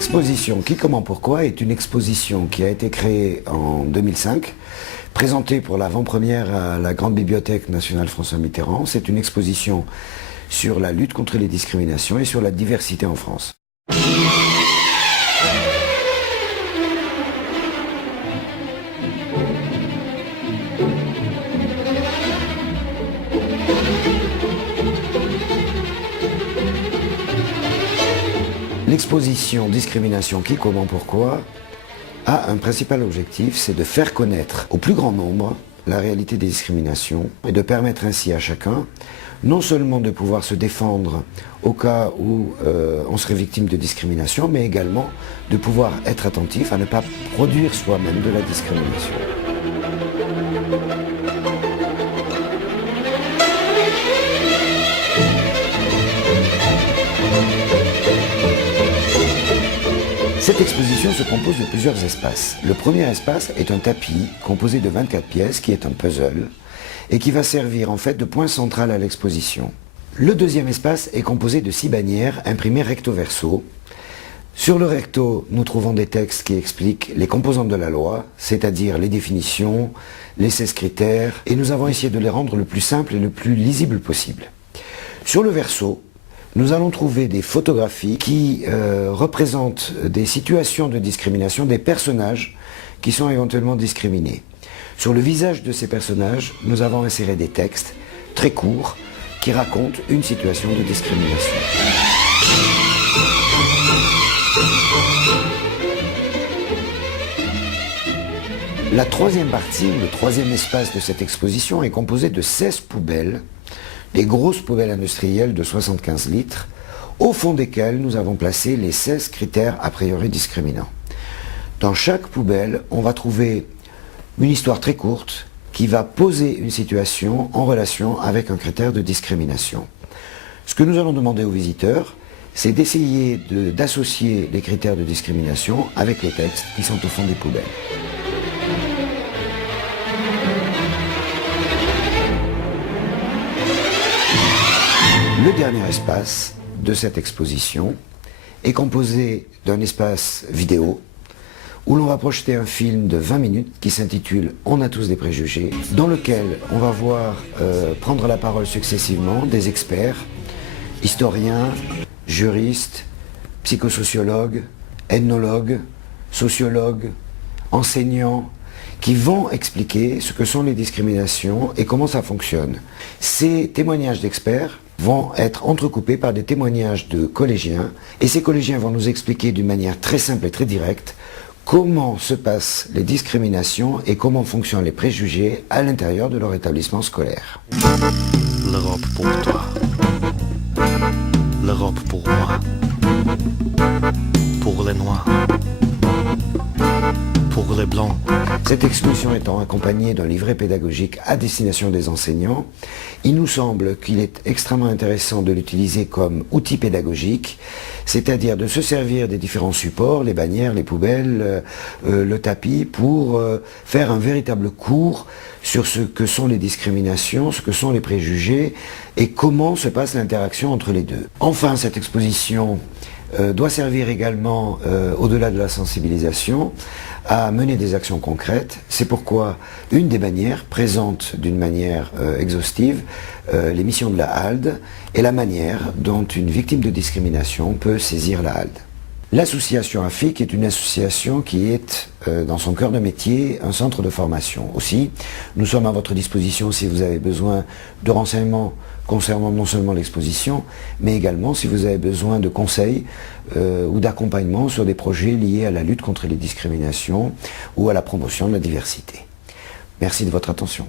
L'exposition Qui, comment, pourquoi est une exposition qui a été créée en 2005, présentée pour l'avant-première à la Grande Bibliothèque nationale François Mitterrand. C'est une exposition sur la lutte contre les discriminations et sur la diversité en France. L'exposition Discrimination Qui, comment, pourquoi a un principal objectif, c'est de faire connaître au plus grand nombre la réalité des discriminations et de permettre ainsi à chacun non seulement de pouvoir se défendre au cas où on serait victime de discrimination, mais également de pouvoir être attentif à ne pas produire soi-même de la discrimination. Cette exposition se compose de plusieurs espaces. Le premier espace est un tapis composé de 24 pièces qui est un puzzle et qui va servir en fait de point central à l'exposition. Le deuxième espace est composé de 6 bannières imprimées recto verso. Sur le recto, nous trouvons des textes qui expliquent les composantes de la loi, c'est-à-dire les définitions, les 16 critères, et nous avons essayé de les rendre le plus simple et le plus lisible possible. Sur le verso, nous allons trouver des photographies qui représentent des situations de discrimination, des personnages qui sont éventuellement discriminés. Sur le visage de ces personnages, nous avons inséré des textes très courts qui racontent une situation de discrimination. La troisième partie, le troisième espace de cette exposition est composé de 16 poubelles, des grosses poubelles industrielles de 75 litres, au fond desquelles nous avons placé les 16 critères a priori discriminants. Dans chaque poubelle, on va trouver une histoire très courte qui va poser une situation en relation avec un critère de discrimination. Ce que nous allons demander aux visiteurs, c'est d'essayer d'associer les critères de discrimination avec les textes qui sont au fond des poubelles. Le dernier espace de cette exposition est composé d'un espace vidéo où l'on va projeter un film de 20 minutes qui s'intitule « On a tous des préjugés », dans lequel on va voir prendre la parole successivement des experts, historiens, juristes, psychosociologues, ethnologues, sociologues, enseignants, qui vont expliquer ce que sont les discriminations et comment ça fonctionne. Ces témoignages d'experts vont être entrecoupés par des témoignages de collégiens, et ces collégiens vont nous expliquer d'une manière très simple et très directe comment se passent les discriminations et comment fonctionnent les préjugés à l'intérieur de leur établissement scolaire. L'Europe pour toi, l'Europe pour moi, pour les Noirs, pour les Blancs. Cette exposition étant accompagnée d'un livret pédagogique à destination des enseignants, il nous semble qu'il est extrêmement intéressant de l'utiliser comme outil pédagogique, c'est-à-dire de se servir des différents supports, les bannières, les poubelles, le tapis, pour faire un véritable cours sur ce que sont les discriminations, ce que sont les préjugés et comment se passe l'interaction entre les deux. Enfin, cette exposition doit servir également, au-delà de la sensibilisation, à mener des actions concrètes. C'est pourquoi une des bannières présente d'une manière exhaustive les missions de la HALD et la manière dont une victime de discrimination peut saisir la HALD. L'association AFIC est une association qui est, dans son cœur de métier, un centre de formation. Aussi, nous sommes à votre disposition si vous avez besoin de renseignements concernant non seulement l'exposition, mais également si vous avez besoin de conseils ou d'accompagnement sur des projets liés à la lutte contre les discriminations ou à la promotion de la diversité. Merci de votre attention.